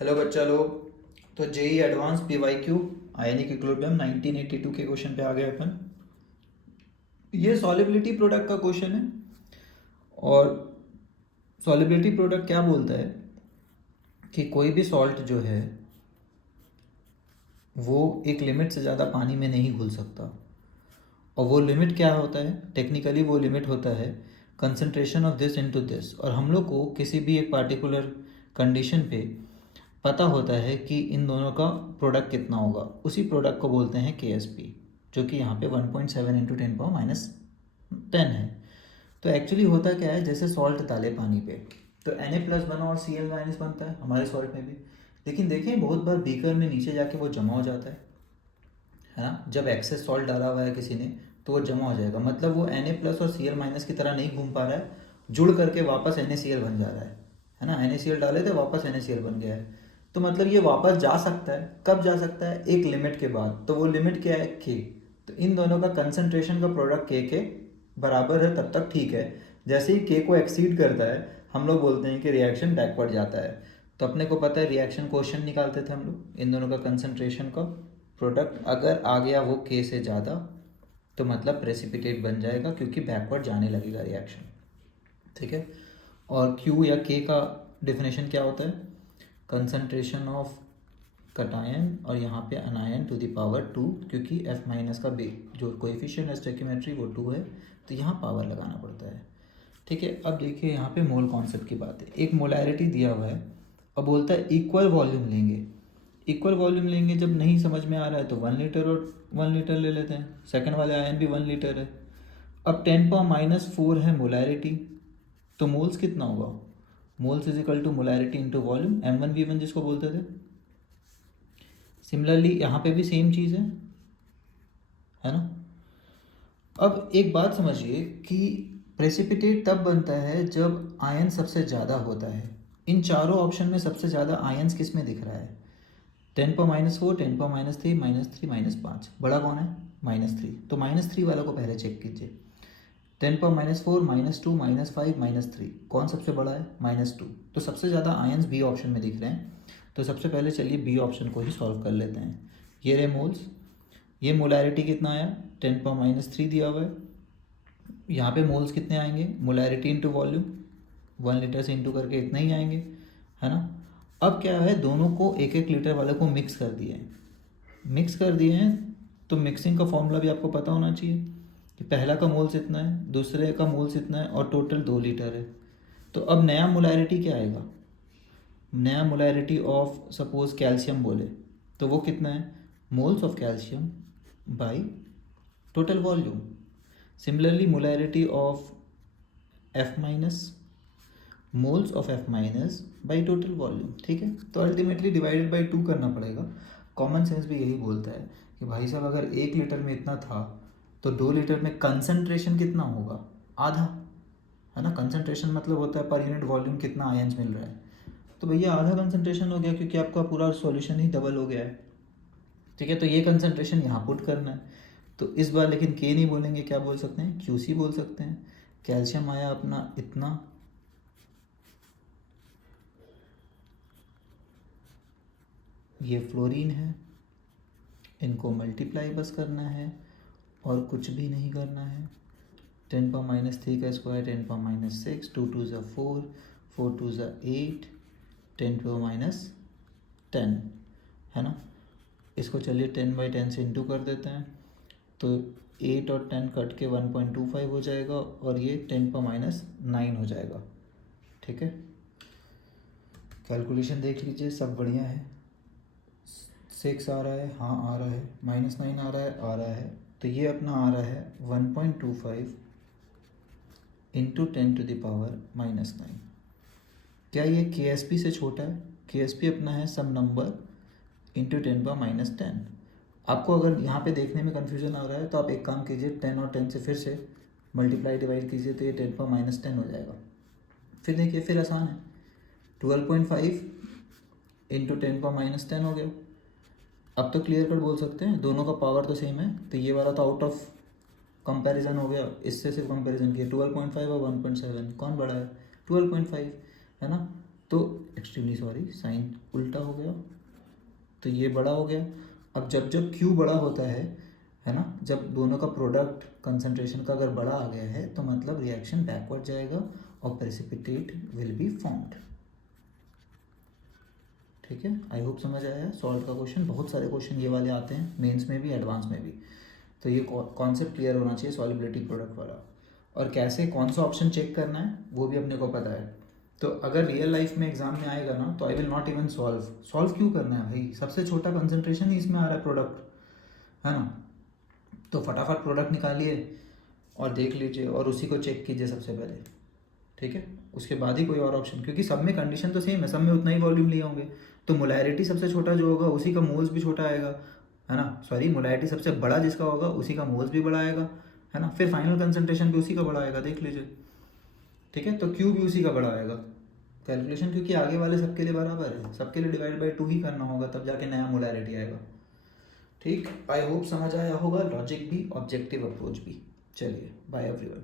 Hello बच्चा लोग। तो JEE advance PYQ ionic equilibrium 1982 के क्वेश्चन पे आ गए अपन। ये सॉलिबिलिटी प्रोडक्ट का क्वेश्चन है। और सॉलिबिलिटी प्रोडक्ट क्या बोलता है कि कोई भी सॉल्ट जो है वो एक लिमिट से ज़्यादा पानी में नहीं घुल सकता। और वो लिमिट क्या होता है, टेक्निकली वो लिमिट होता है concentration of this into this. और हम लोग को किसी भी एक पार्टिकुलर कंडीशन पे पता होता है कि इन दोनों का प्रोडक्ट कितना होगा। उसी प्रोडक्ट को बोलते हैं के एस पी, जो कि यहाँ पे 1.7 इंटू 10⁻⁻10 है। तो एक्चुअली होता क्या है, जैसे सॉल्ट डाले पानी पे तो Na+ बना और Cl- बनता है हमारे सॉल्ट में भी। लेकिन देखें बहुत बार बीकर में नीचे जाके वो जमा हो जाता है ना। जब एक्सेस सॉल्ट डाला हुआ है किसी ने तो वो जमा हो जाएगा, मतलब वो Na+ और Cl- की तरह नहीं घूम पा रहा है, जुड़ करके वापस NaCl बन जा रहा है ना। NaCl डाले थे, वापस NaCl बन गया है। तो मतलब ये वापस जा सकता है, कब जा सकता है, एक लिमिट के बाद। तो वो लिमिट क्या है, के। तो इन दोनों का कंसंट्रेशन का प्रोडक्ट के बराबर है, तब तक ठीक है। जैसे ही के को एक्सीड करता है हम लोग बोलते हैं कि रिएक्शन बैकवर्ड जाता है। तो अपने को पता है रिएक्शन क्वेश्चन निकालते थे हम लोग, इन दोनों का कंसंट्रेशन का प्रोडक्ट अगर आ गया वो के से ज़्यादा तो मतलब प्रेसिपिटेट बन जाएगा, क्योंकि बैकवर्ड जाने लगेगा रिएक्शन। ठीक है। और क्यू या के का डिफिनेशन क्या होता है, कंसंट्रेशन ऑफ कटायन और यहाँ पे अनायन टू द पावर 2, क्योंकि F- का बे जो कोएफिशिएंट है स्टोइकियोमेट्री वो 2 है, तो यहाँ पावर लगाना पड़ता है। ठीक है। अब देखिए यहाँ पे मोल कॉन्सेप्ट की बात है, एक मोलैरिटी दिया हुआ है और बोलता है इक्वल वॉल्यूम लेंगे। इक्वल वॉल्यूम लेंगे, जब नहीं समझ में आ रहा है तो 1 लीटर और 1 लीटर ले लेते हैं। सेकंड वाले आयन भी 1 लीटर है। अब 10⁻⁻4 है मोलैरिटी, तो मोल्स कितना होगा, moles is equal to molarity into volume, M1V1 जिसको बोलते थे। सिमिलरली यहाँ पे भी सेम चीज़ है ना। अब एक बात समझिए कि प्रेसिपिटेट तब बनता है जब आयन सबसे ज़्यादा होता है। इन चारों ऑप्शन में सबसे ज़्यादा आयन्स किस में दिख रहा है, 10⁻4, 10⁻3, -3, -5। बड़ा कौन है, -3। तो -3 वाला को पहले चेक कीजिए। 10⁻4, -2, -5, -3, कौन सबसे बड़ा है, -2। तो सबसे ज़्यादा आयन्स बी ऑप्शन में दिख रहे हैं। तो सबसे पहले चलिए बी ऑप्शन को ही सॉल्व कर लेते हैं। ये रहे मोल्स, ये मोलैरिटी कितना आया, 10⁻3 दिया हुआ है। यहाँ पे मोल्स कितने आएंगे, मोलैरिटी इंटू वॉल्यूम, 1 लीटर से इंटू करके इतना ही आएंगे, है ना। अब क्या है, दोनों को 1-1 लीटर वाले को मिक्स कर दिए हैं। मिक्स कर दिए हैं तो मिक्सिंग का फॉर्मूला भी आपको पता होना चाहिए कि पहला का मोल्स इतना है, दूसरे का मोल्स इतना है और टोटल 2 लीटर है। तो अब नया मोलैरिटी क्या आएगा, नया मोलैरिटी ऑफ सपोज कैल्शियम बोले तो वो कितना है, moles of calcium by total volume. Similarly molarity of F-, moles of F- by total volume. ठीक है। तो अल्टीमेटली डिवाइडेड बाई 2 करना पड़ेगा। कॉमन सेंस भी यही बोलता है कि भाई साहब अगर 1 लीटर में इतना था तो 2 लीटर में कंसंट्रेशन कितना होगा, आधा, है ना। कंसंट्रेशन मतलब होता है पर यूनिट वॉल्यूम कितना आयंस मिल रहा है। तो भैया आधा कंसंट्रेशन हो गया, क्योंकि आपका पूरा सॉल्यूशन ही डबल हो गया है। ठीक है। तो ये कंसंट्रेशन यहाँ पुट करना है। तो इस बार लेकिन के नहीं बोलेंगे, क्या बोल सकते हैं, क्यूसी बोल सकते हैं। कैल्शियम आया अपना इतना, ये फ्लोरीन है, इनको मल्टीप्लाई बस करना है और कुछ भी नहीं करना है। 10⁻³ का स्क्वायर 10⁻6, 2 2 = 4, 4 2 = 8, 10⁻10, है ना। इसको चलिए 10/10 से इंटू कर देते हैं, तो 8 और 10 कट के 1.25 हो जाएगा और ये 10⁻9 हो जाएगा। ठीक है। कैलकुलेशन देख लीजिए, सब बढ़िया है। 6 आ रहा है, हाँ आ रहा है, -9 आ रहा है, आ रहा है। तो ये अपना आ रहा है 1.25 इंटू 10⁻⁻9। क्या ये के से छोटा है, के अपना है सम नंबर इंटू 10⁻10। आपको अगर यहाँ पे देखने में कन्फ्यूजन आ रहा है तो आप एक काम कीजिए, 10 और 10 से फिर से मल्टीप्लाई डिवाइड कीजिए तो ये 10⁻10 हो जाएगा। फिर देखिए, फिर आसान है, 12.5 इंटू 10⁻10 हो गया। अब तो क्लियर कट बोल सकते हैं, दोनों का पावर तो सेम है, तो ये वाला तो आउट ऑफ कंपैरिजन हो गया, इससे सिर्फ कंपैरिजन किया। 12.5 और 1.7 कौन बड़ा है, 12.5, है ना। तो एक्सट्रीमली सॉरी, साइन उल्टा हो गया, तो ये बड़ा हो गया। अब जब जब Q बड़ा होता है ना, जब दोनों का प्रोडक्ट कंसंट्रेशन का अगर बड़ा आ गया है तो मतलब रिएक्शन बैकवर्ड जाएगा और प्रेसिपिटेट विल बी फॉर्म्ड। ठीक है, आई होप समझ आया सॉल्व का क्वेश्चन। बहुत सारे क्वेश्चन ये वाले आते हैं मेंस में भी, एडवांस में भी, तो ये कॉन्सेप्ट क्लियर होना चाहिए सॉल्युबिलिटी प्रोडक्ट वाला। और कैसे कौन सा ऑप्शन चेक करना है वो भी अपने को पता है। तो अगर रियल लाइफ में एग्जाम में आएगा ना तो I will not even solve क्यों करना है भाई, सबसे छोटा कंसंट्रेशन ही इसमें आ रहा है प्रोडक्ट, है ना, तो फटाफट प्रोडक्ट निकालिए और देख लीजिए और उसी को चेक कीजिए सबसे पहले। ठीक है, उसके बाद ही कोई और ऑप्शन, क्योंकि सब में कंडीशन तो सेम है, सब में उतना ही वॉल्यूम लिए होंगे, तो मोलैरिटी सबसे छोटा जो होगा उसी का मोल्स भी छोटा आएगा, है ना, सॉरी मोलैरिटी सबसे बड़ा जिसका होगा उसी का मोल्स भी बड़ा आएगा, है ना, फिर फाइनल कंसंट्रेशन भी उसी का बड़ा आएगा, देख लीजिए। ठीक है, तो क्यू भी उसी का बड़ा आएगा कैलकुलेशन, क्योंकि आगे वाले सबके लिए बराबर है, सबके लिए डिवाइड बाई 2 ही करना होगा, तब जाके नया मोलैरिटी आएगा। ठीक, आई होप समझ आया होगा, लॉजिक भी ऑब्जेक्टिव अप्रोच भी। चलिए बाय एवरीवन।